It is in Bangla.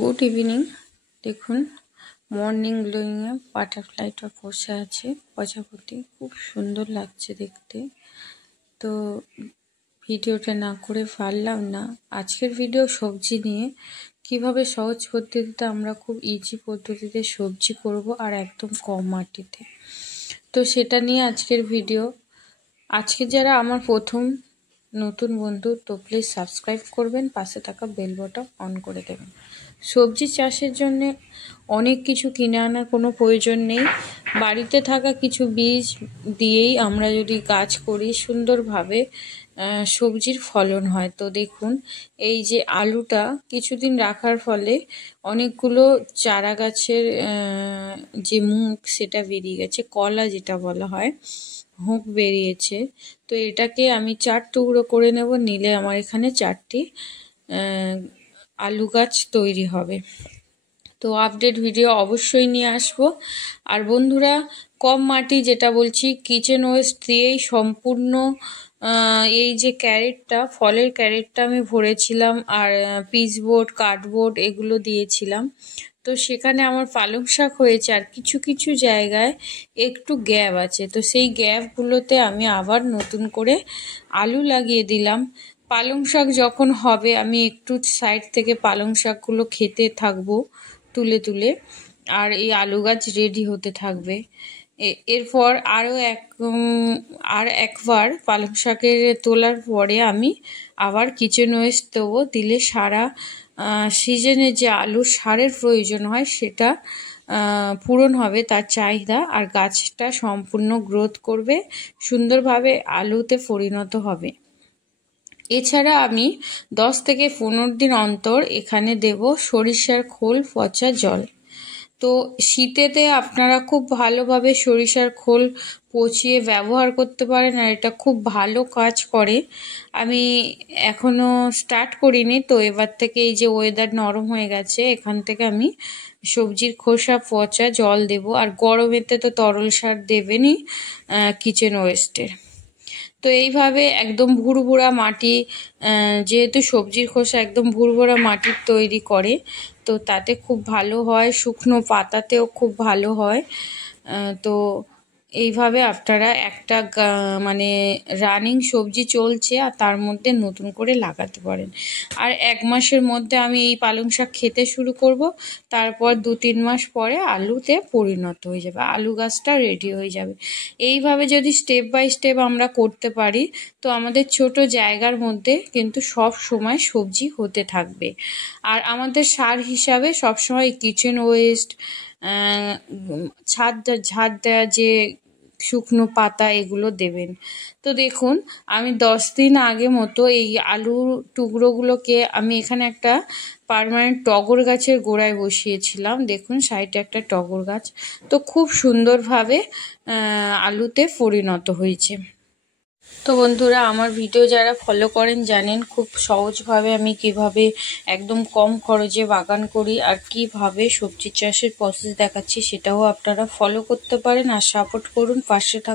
Good evening. দেখুন মর্নিং গ্লোয়িংয়ে বাটারফ্লাইটা বসে আছে, প্রজাপতি খুব সুন্দর লাগছে দেখতে। তো ভিডিওটা না করে পারলাম না। আজকের ভিডিও সবজি নিয়ে, কিভাবে সহজ পদ্ধতিতে আমরা খুব ইজি পদ্ধতিতে সবজি করব আর একদম কম মাটিতে। তো সেটা নিয়ে আজকের ভিডিও। আজকে যারা আমার প্রথম নতুন বন্ধু, তো প্লিজ সাবস্ক্রাইব করবেন, পাশে থাকা বেল বাটন অন করে দেবেন। সবজি চাষের জন্য অনেক কিছু কিনে আনার কোনো প্রয়োজন নেই। বাড়িতে থাকা কিছু বীজ দিয়েই আমরা যদি গাছ করি, সুন্দরভাবে সবজির ফলন হয়। তো দেখুন, এই যে আলুটা কিছুদিন রাখার ফলে অনেকগুলো চারা গাছের যে মুখ সেটা বেরিয়ে গেছে, কলা যেটা বলা হয়, হুঁক বেরিয়েছে। তো এটাকে আমি 4 টুকরো করে নেব, নিলে আমার এখানে 4টি আলু গাছ তৈরি হবে। তো আপডেট ভিডিও অবশ্যই নিয়ে আসব। আর বন্ধুরা, কম মাটি যেটা বলছি, কিচেন ওয়েস্ট দিয়েই সম্পূর্ণ এই যে ক্যারেটটা, ফলের ক্যারেটটা আমি ভরেছিলাম, আর পিচবোর্ড, কার্ডবোর্ড এগুলো দিয়েছিলাম। তো সেখানে আমার পালং শাক হয়েছে, আর কিছু কিছু জায়গায় একটু গ্যাপ আছে। তো সেই গ্যাপগুলোতে আমি আবার নতুন করে আলু লাগিয়ে দিলাম। পালং শাক যখন হবে, আমি একটু সাইড থেকে পালং শাকগুলো খেতে থাকবো তুলে তুলে, আর এই আলু গাছ রেডি হতে থাকবে। এরপর আর একবার পালং শাকের তোলার পরে আমি আবার কিচেন ওয়েস্ট দেবো, দিলে সারা সিজনে যে আলুর সারের প্রয়োজন হয় সেটা পূরণ হবে, তার চাহিদা, আর গাছটা সম্পূর্ণ গ্রোথ করবে, সুন্দরভাবে আলুতে পরিণত হবে। এছাড়া আমি 10 থেকে 15 দিন অন্তর এখানে দেব সরিষার খোল পচা জল। তো শীতেতে আপনারা খুব ভালোভাবে সরিষার খোল পচিয়ে ব্যবহার করতে পারেন, আর এটা খুব ভালো কাজ করে। আমি এখনো স্টার্ট করিনি, তো এবার থেকে এই যে ওয়েদার নরম হয়ে গেছে, এখান থেকে আমি সবজির খোসা পচা জল দেব। আর গরমেতে তো তরল সার দেবেনই কিচেন ওয়েস্টের। তো এইভাবে একদম ভুরভুরা মাটি, যেহেতু সবজির খোসা একদম ভুরভুরা মাটির তৈরি করে, তো তাতে খুব ভালো হয়, শুকনো পাতাতেও খুব ভালো হয়। তো এইভাবে আপনারা একটা মানে রানিং সবজি চলছে, আর তার মধ্যে নতুন করে লাগাতে পারেন। আর 1 মাসের মধ্যে আমি এই পালং শাক খেতে শুরু করব। তারপর 2-3 মাস পরে আলুতে পরিণত হয়ে যাবে, আলু গাছটা রেডি হয়ে যাবে। এইভাবে যদি স্টেপ বাই স্টেপ আমরা করতে পারি, তো আমাদের ছোট জায়গার মধ্যে কিন্তু সব সময় সবজি হতে থাকবে। আর আমাদের সার হিসাবে সবসময় কিচেন ওয়েস্ট, ঝাড় দেওয়া যে শুকনো পাতা, এগুলো দেবেন। তো দেখুন, আমি 10 দিন আগে মতো এই আলুর টুকরোগুলোকে আমি এখানে একটা পার্মানেন্ট টগর গাছের গোড়ায় বসিয়েছিলাম। দেখুন সাইডে একটা টগর গাছ, তো খুব সুন্দরভাবে আলুতে পরিণত হয়েছে। তো বন্ধুরা, আমার ভিডিও যারা ফলো করেন জানেন খুব সহজভাবে আমি কিভাবে একদম কম খরচে বাগান করি, আর কিভাবে সবজি চাষের প্রসেস দেখাচ্ছি, সেটাও আপনারা ফলো করতে পারেন। আর সাপোর্ট করুন, পাশে থাকুন।